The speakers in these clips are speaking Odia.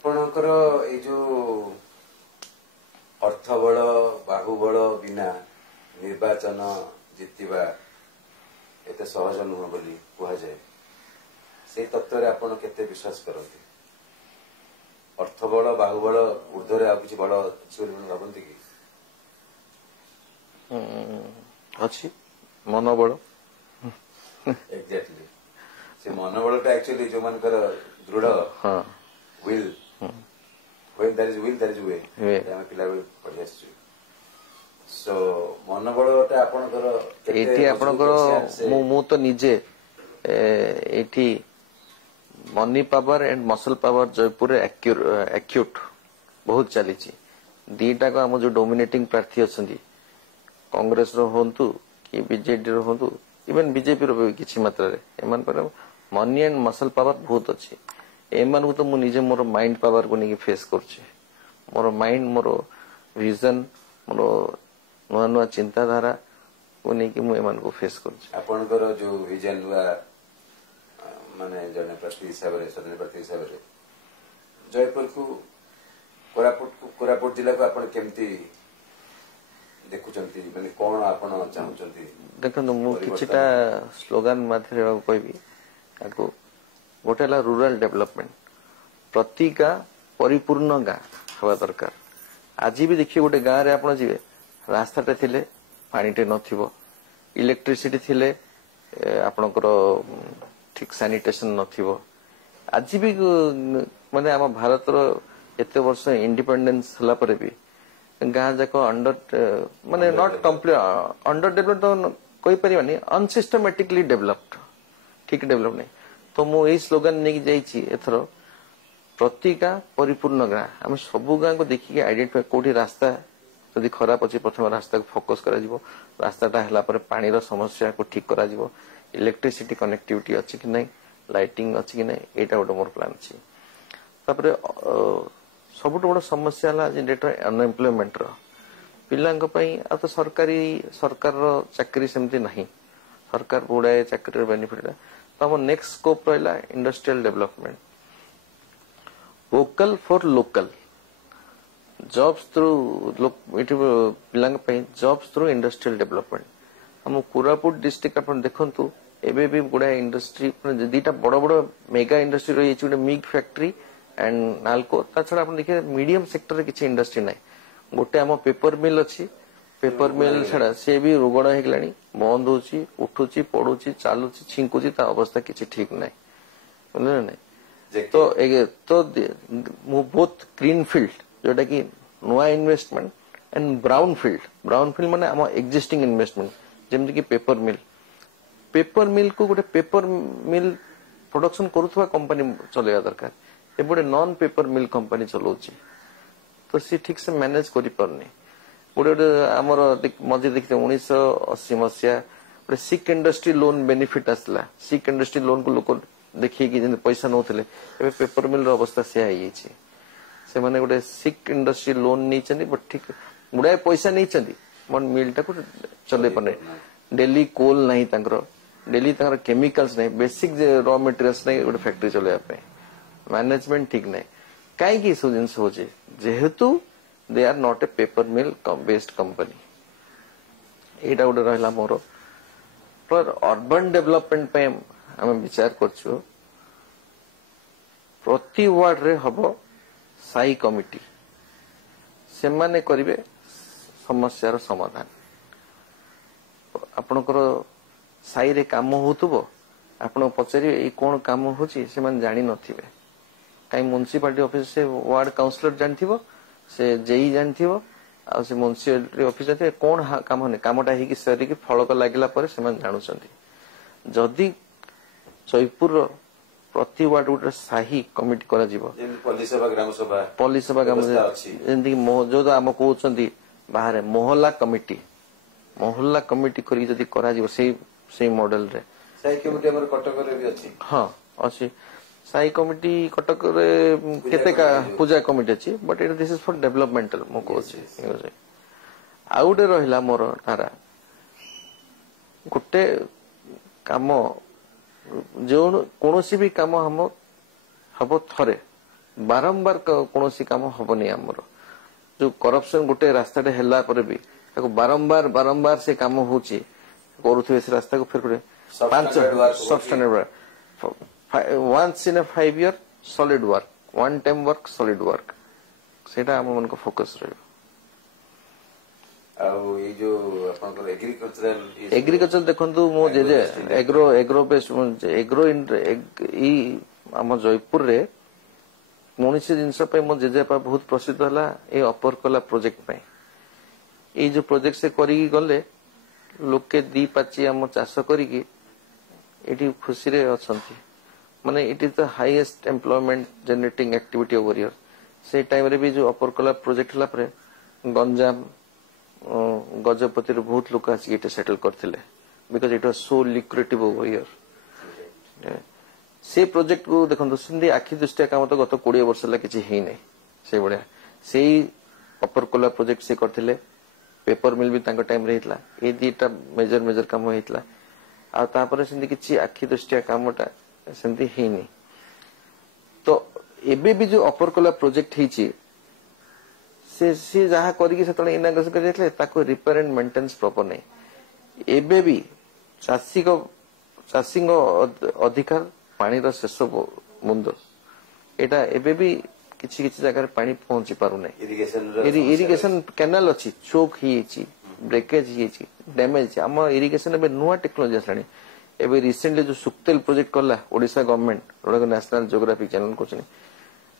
ଆପଣଙ୍କର ଏଇ ଯୋଉ ଅର୍ଥବଳ ବାହୁବଳ ବିନା ନିର୍ବାଚନ ଜିତିବା ଏତେ ସହଜ ନୁହଁ ବୋଲି କୁହାଯାଏ। ସେଇ ତତ୍ତ୍ୱରେ ଆପଣ କେତେ ବିଶ୍ୱାସ କରନ୍ତି? ଅର୍ଥବଳ ବାହୁବଳ ଊର୍ଦ୍ଧ୍ୱରେ ଆଉ କିଛି ବଳ ଅଛି ବୋଲି ଭାବନ୍ତି କି? ଅଛି ମନୋବଳ। ଏକ୍ଜାକ୍ଟଲି ସେ ମନୋବଳଟା ଆକ୍ଚୁଆଲି ଯୋଉମାନଙ୍କର ଦୃଢ will when there is will there is way ଆମେ ପିଲାବେଳେ ପଢି ଆସିଛୁ। ସୋ ମନୋବଳଟା ଆପଣଙ୍କର ଏଇଠି ଆପଣଙ୍କର ମୁଁ ତ ନିଜେ ଏଇଠି money power and muscle power ଜୟପୁରରେ ଆକ୍ୟୁଟ ବହୁତ ଚାଲିଛି। ଦିଟାକ ଆମ ଯୋଉ ଡୋମିନେଟିଂ ପ୍ରାର୍ଥୀ ଅଛନ୍ତି କଂଗ୍ରେସର ହୁଅନ୍ତୁ କି ବିଜେଡିର ହୁଅନ୍ତୁ ଇଭେନ ବିଜେପିର ବି କିଛି ମାତ୍ରାରେ ଏମାନଙ୍କର ମନି ଆଣ୍ଡ ମସଲ ପାୱାର ବହୁତ ଅଛି। ଏମାନଙ୍କୁ ତ ମୁଁ ନିଜେ ମୋର ମାଇଣ୍ଡ ପାୱାରକୁ ନେଇକି ଫେସ୍ କରୁଛି। ମୋର ମାଇଣ୍ଡ ମୋର ଭିଜନ ମୋର ନୂଆ ନୂଆ ଚିନ୍ତାଧାରାକୁ ନେଇକି ମୁଁ ଏମାନଙ୍କୁ ଫେସ୍ କରୁଛି। ଆପଣଙ୍କର ଯୋଉ ଭିଜନ ବା ମାନେ ଜଣେ ପ୍ରାର୍ଥୀ ହିସାବରେ ସ୍ୱାଧୀନ ପ୍ରାର୍ଥୀ ହିସାବରେ ଜୟପୁରକୁ କୋରାପୁଟ ଜିଲ୍ଲାକୁ ଆପଣ କେମିତି ଦେଖୁଛନ୍ତି? ମାନେ କଣ ଆପଣ ଚାହୁଁଛନ୍ତି? ଦେଖନ୍ତୁ ମୁଁ କିଛିଟା ସ୍ଲୋଗାନ ମାଧ୍ୟମରେ କହିବି ତାକୁ। ଗୋଟେ ହେଲା ରୁରାଲ ଡେଭଲପମେଣ୍ଟ। ପ୍ରତି ଗାଁ ପରିପୂର୍ଣ୍ଣ ଗାଁ ହେବା ଦରକାର। ଆଜି ବି ଦେଖିବେ ଗୋଟେ ଗାଁରେ ଆପଣ ଯିବେ ରାସ୍ତାଟେ ଥିଲେ ପାଣିଟେ ନଥିବ, ଇଲେକ୍ଟ୍ରିସିଟି ଥିଲେ ଆପଣଙ୍କର ଠିକ ସାନିଟେସନ ନଥିବ। ଆଜି ବି ମାନେ ଆମ ଭାରତର ଏତେ ବର୍ଷ ଇଣ୍ଡିପେଣ୍ଡେନ୍ସ ହେଲା ପରେ ବି ଗାଁ ଯାକ ମାନେ ନଟ୍ କମ୍ପ୍ଲିଟ ଅଣ୍ଡର ଡେଭଲପ କହିପାରିବାନି, ଅନସିଷ୍ଟମେଟିକଲି ଡେଭଲପଡ, ଠିକ ଡେଭଲପ ନାହିଁ। ତ ମୁଁ ଏଇ ସ୍ଲୋଗାନ ନେଇକି ଯାଇଛି ଏଥର ପ୍ରତି ଗାଁ ପରିପୂର୍ଣ୍ଣ ଗାଁ। ଆମେ ସବୁ ଗାଁକୁ ଦେଖିକି ଆଇଡେଣ୍ଟିଫାଇ କୋଉଠି ରାସ୍ତା ଯଦି ଖରାପ ଅଛି ପ୍ରଥମେ ରାସ୍ତାକୁ ଫୋକସ କରାଯିବ। ରାସ୍ତାଟା ହେଲା ପରେ ପାଣିର ସମସ୍ୟାକୁ ଠିକ କରାଯିବ। ଇଲେକ୍ଟ୍ରିସିଟି କନେକ୍ଟିଭିଟି ଅଛି କି ନାହିଁ, ଲାଇଟିଂ ଅଛି କି ନାହିଁ, ଏଇଟା ଗୋଟେ ମୋର ପ୍ଲାନ୍ ଅଛି। ତାପରେ ସବୁଠୁ ବଡ ସମସ୍ୟା ହେଲା ଆଜି ଡେଟରେ ଅନଏମ୍ପ୍ଲୟମେଣ୍ଟର। ପିଲାଙ୍କ ପାଇଁ ଆଉ ତ ସରକାରର ଚାକିରି ସେମିତି ନାହିଁ। ସରକାର ଗୁଡାଏ ଚାକିରିର ବେନିଫିଟ। ତ ଆମ ନେକ୍ସଟ ସ୍କୋପ ରହିଲା industrial development. Vocal for local Jobs through ଏଠି ପିଲାଙ୍କ ପାଇଁ ଜବ୍ସ ଥ୍ରୁ ଇଣ୍ଡଷ୍ଟ୍ରିଆଲ ଡେଭଲପମେଣ୍ଟ। ଆମ କୋରାପୁଟ ଡିଷ୍ଟ୍ରିକ୍ଟ ଆପଣ ଦେଖନ୍ତୁ ଏବେ ବି ଗୁଡାଏ ଇଣ୍ଡଷ୍ଟ୍ରି ଦିଟା ବଡ ବଡ ମେଗା ଇଣ୍ଡଷ୍ଟ୍ରି ରହିଯାଇଛି। ଗୋଟେ ମିଗ୍ ଫ୍ୟାକ୍ଟ୍ରି ଆଣ୍ଡ ନାଲକୋ। ତା ଛଡା ଆପଣ ଦେଖିବେ ମିଡିୟମ ସେକ୍ଟରରେ କିଛି ଇଣ୍ଡଷ୍ଟ୍ରି ନାହିଁ। ଗୋଟେ ଆମ ପେପର ମିଲ୍ ଅଛି, ପେପର ମିଲ୍ ଛଡା ସେ ବି ରୁଗଣ ହେଇଗଲାଣି, ବନ୍ଦ ହଉଛି, ଉଠୁଛି, ପଡୁଛି, ଚାଲୁଛି, ଛିଙ୍କୁଛି, ତା ଅବସ୍ଥା କିଛି ଠିକ ନାହିଁ, ବୁଝିଲେ ନା ନାଇଁ। ତ ମୁଁ ବହୁତ ଗ୍ରୀନ ଫିଲ୍ଡ ଯୋଉଟା କି ନୂଆ ଇନଭେଷ୍ଟମେଣ୍ଟ ଆଣ୍ଡ ବ୍ରାଉନ ଫିଲ୍ଡ ମାନେ ଆମ ଏକ୍ଜିଷ୍ଟିଂ ଇନଭେଷ୍ଟମେଣ୍ଟ ଯେମିତି କି ପେପର ମିଲ୍ କୁ ଗୋଟେ ପେପର ମିଲ୍ ପ୍ରଡକ୍ସନ କରୁଥିବା କମ୍ପାନୀ ଚଲେଇବା ଦରକାର। ଏବେ ଗୋଟେ ନନ୍ ପେପର ମିଲ୍ କମ୍ପାନୀ ଚଲାଉଛି, ତ ସେ ଠିକ ସେ ମ୍ୟାନେଜ କରିପାରୁନି। ଗୋଟେ ଆମର ମଝିରେ ଦେଖିଥିଲେ 1980 ମସିହା ଗୋଟେ ସିକ୍ ଇଣ୍ଡଷ୍ଟ୍ରି ଲୋନ ବେନିଫିଟ ଆସିଲା। ସିକ୍ ଇଣ୍ଡଷ୍ଟ୍ରି ଲୋନ କୁ ଲୋକ ଦେଖିକି ଯେମିତି ପଇସା ନଉଥିଲେ, ଏବେ ପେପର ମିଲ୍ ର ଅବସ୍ଥା ସେୟା ହେଇଯାଇଛି। ସେମାନେ ଗୋଟେ ସିକ୍ ଇଣ୍ଡଷ୍ଟ୍ରି ଲୋନ ନେଇଛନ୍ତି, ବଟ୍ ଠିକ ଗୁଡାଏ ପଇସା ନେଇଛନ୍ତି, ବଟ୍ ମିଲ୍ ଟାକୁ ଚଲେଇ ପାରୁନାହିଁ। ଡେଲି କୋଲ ନାହିଁ ତାଙ୍କର, ଡେଲି ତାଙ୍କର କେମିକାଲ୍ସ ନାହିଁ, ବେସିକ ର ମେଟେରିଆଲ୍ସ ନାହିଁ ଗୋଟେ ଫ୍ୟାକ୍ଟ୍ରି ଚଲେଇବା ପାଇଁ। ମ୍ୟାନେଜମେଣ୍ଟ ଠିକ ନାହିଁ। କାହିଁକି ଏସବୁ ଜିନିଷ ହଉଛି? ଯେହେତୁ they are not a paper mill based company. ଏଇଟା ଗୋଟେ ରହିଲା ମୋର। ଅର୍ବାନ ଡେଭଲପମେଣ୍ଟ ପାଇଁ ଆମେ ବିଚାର କରୁଛୁ। ପ୍ରତି ୱାର୍ଡରେ ହବ ସାଇ କମିଟି, ସେମାନେ କରିବେ ସମସ୍ୟାର ସମାଧାନ। ଆପଣଙ୍କର ସାହିରେ କାମ ହଉଥିବ, ଆପଣ ପଚାରିବେ ଏଇ କଣ କାମ ହଉଛି, ସେମାନେ ଜାଣିନଥିବେ। କାହିଁ ମ୍ୟୁନିସିପାଲିଟି ଅଫିସ ସେ ୱାର୍ଡ କାଉନ୍ସିଲର ଜାଣିଥିବ, ସେ ଜେଇ ଜାଣିଥିବ, ଆଉ ସେ ମ୍ୟୁନିସିପାଲିଟି ଅଫିସ ଜାଣିଥିବ କଣ କାମ ନାହିଁ। କାମଟା ହେଇକି ସରିକି ଫଳକ ଲାଗିଲା ପରେ ସେମାନେ ଜାଣୁଛନ୍ତି। ଯଦି ଜୟପୁରର ପ୍ରତି ୱାର୍ଡ ଗୋଟେ ସାହି କମିଟି କରାଯିବ, ପଲ୍ଲୀ ସଭା ଗ୍ରାମ ଯେମିତିକି ଯୋଉ ଆମ କହୁଛନ୍ତି ବାହାରେ ମୋହଲ୍ଲା କମିଟି କରିକି ଯଦି କରାଯିବ ସେଇ ମଡେଲରେ। ସାହି କମିଟି ଆମର କଟକରେ ବି ଅଛି। ହଁ ଅଛି ସାହି କମିଟି କଟକରେ କେତେକା ପୂଜା କମିଟି ଅଛି, ବଟ୍ ଏଇଟା ଦିସ୍ ଇଜ ଫର ଡେଭଲପମେଣ୍ଟାଲ ମୁଁ କହୁଛି। ଆଉ ଗୋଟେ ରହିଲା ମୋର ଧାରା, ଗୋଟେ କାମ ଯୋଉ କୌଣସି ବି କାମ ହବ ଥରେ, बारंबार कौन काम हबनी आमर जो करप्शन गोटे रास्ता हेला पर भी बारंबार बारंबार से काम होची करुवे से रास्ता को फिर पांच सब standard once in 5 year solid work one time work solid work सेटा हम मन को फोकस रहियो एग्रीकल्चर देखंतु मो जे एग्रो बेस्ड एग्रो आम जयपुर रे कौनसी जिनस मो जेजेपा बहुत प्रसिद्ध है ये अपर कला प्रोजेक्ट ये जो प्रोजेक्ट से करी गले लोके दी पाची आम चाष करी खुशी रे अछंती माने it is the highest employment generating activity over here से टाइम रे भी जो अपर कला प्रोजेक्ट हला परे गंजाम गजपति रे बहुत लोक आसी इटे सेटल करथिले because it was so लिक्रेटिव over here से प्रोजेक्ट को देखो सिंधी आखि दृष्टिया काम तो गत 20 वर्ष ला किछि हेई नै से बढिया से अपर कला प्रोजेक्ट से करथिले पेपर मिल भी तांको टाइम रे हितला ए दीटा मेजर काम हितला आ तापर सिंधी किछि आखि दृष्टिया कामटा सिंधी हेई नै तो एबे भी जो अपर कला प्रोजेक्ट हिछि से जहाँ करिके से तने इनाग्रेशन कर जायतले ताको रिपेयर एंड मेंटेनेंस प्रॉपर नै एबे भी चासी को अधिकार पानी रो शेष मुंद एटा एबे भी किछि किछि जगह पानी पहुंची पारु नै इरिगेशन कैनाल अछि चोक ही छी ब्रेकेज ही छी डैमेज हम इरिगेशन एबे नुवा टेक्नोलॉजी आसलानी एबे रिसेंटली जो सुक्तेल प्रोजेक्ट करला Odisha government road National Geographic channel कोचनी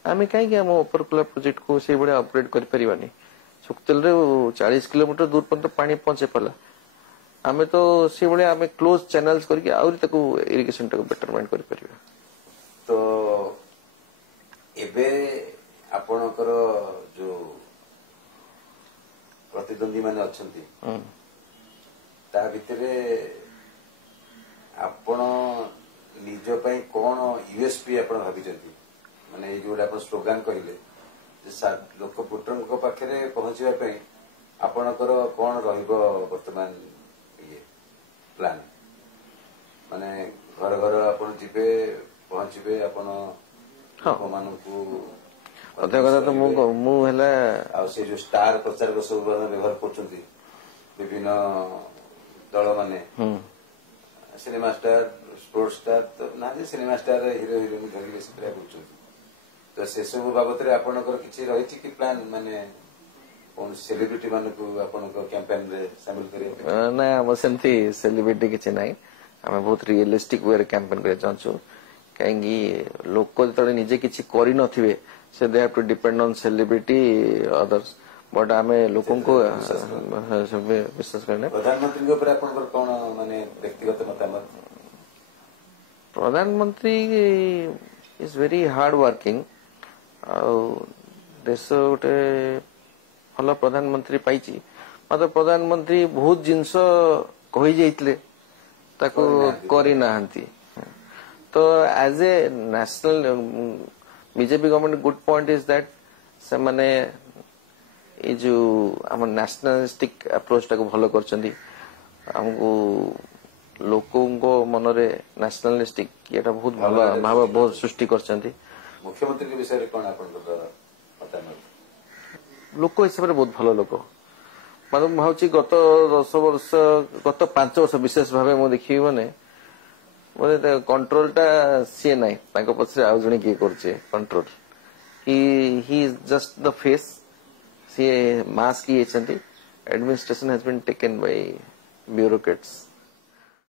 आमे काई कि हम ऊपर कला प्रोजेक्ट को से बडे अपग्रेड कर परिबानी सुक्तेल रे 40 किलोमीटर दूर पर पानी पहुंचे पला आमे तो से बडे आमे क्लोज चैनल्स करके आउरी तको इरिगेशन तको बेटरमेंट कर परिबा तो एबे आपनकर जो प्रतिद्वंदी माने अछंती ता भितरे आपण निज पई कोन यूएसपी आपण भाबिचंती माने जोडा आपण स्लोगन कहिले जे लोक वोटरଙ୍କ पाखरे पहुंचबा पई आपनकर कोन रहइबो वर्तमान ये प्लान माने घर घर आपण जिबे पहुंचबे आपण मानकू अधा कथा तो मु हला आ से जो स्टार प्रचार को सब व्यवहार करछंती विभिन्न दल माने सिनेमा स्टार स्पोर्ट्स स्टार तो ना जे सिनेमा स्टार हीरो हीरोइन धरि बेसी प्रया करछंती तो से सब बाबत रे आपनकर किछि रहिछि कि प्लान माने कोन सेलिब्रिटी मानकू आपनकर कैंपेन रे शामिल करियो ना हम सेमती सेलिब्रिटी किछि नाही हम बहुत रियलिस्टिक वे रे कैंपेन करे चाहछु काहेकि लोक जतले निजे किछि करि नथिबे से they have to depend on celebrity others but आमे लोकन को विश्वास करने प्रधानमंत्री के ऊपर आपनकर कोन माने व्यक्तिगत मतामत प्रधानमंत्री इज वेरी हार्ड वर्किंग देश गोटे भल प्रधानमंत्री पाइची मतलब प्रधानमंत्री बहुत जिनस कही जाइतले ताको करी नाहंती तो as a national BJP government good point is that से माने ये जो हम नेशनलिस्टिक अप्रोच टाको भलो करचंदी हमको लोकों को मनरे नेशनलिस्टिक एटा बहुत भलो भाव बहुत सृष्टि करचंदी मुख्यमंत्री के विषय रे कोन आपन बतामत लोक हिसाब रे बहुत भलो लोक मतलब भाउची गत 10 वर्ष गत 5 वर्ष विशेष भावे मो देखि माने बोले कंट्रोल टा सी नाही ताको पछरे आउ जणी की करचे control he is just the face सी मास की एचंती administration has been taken by bureaucrats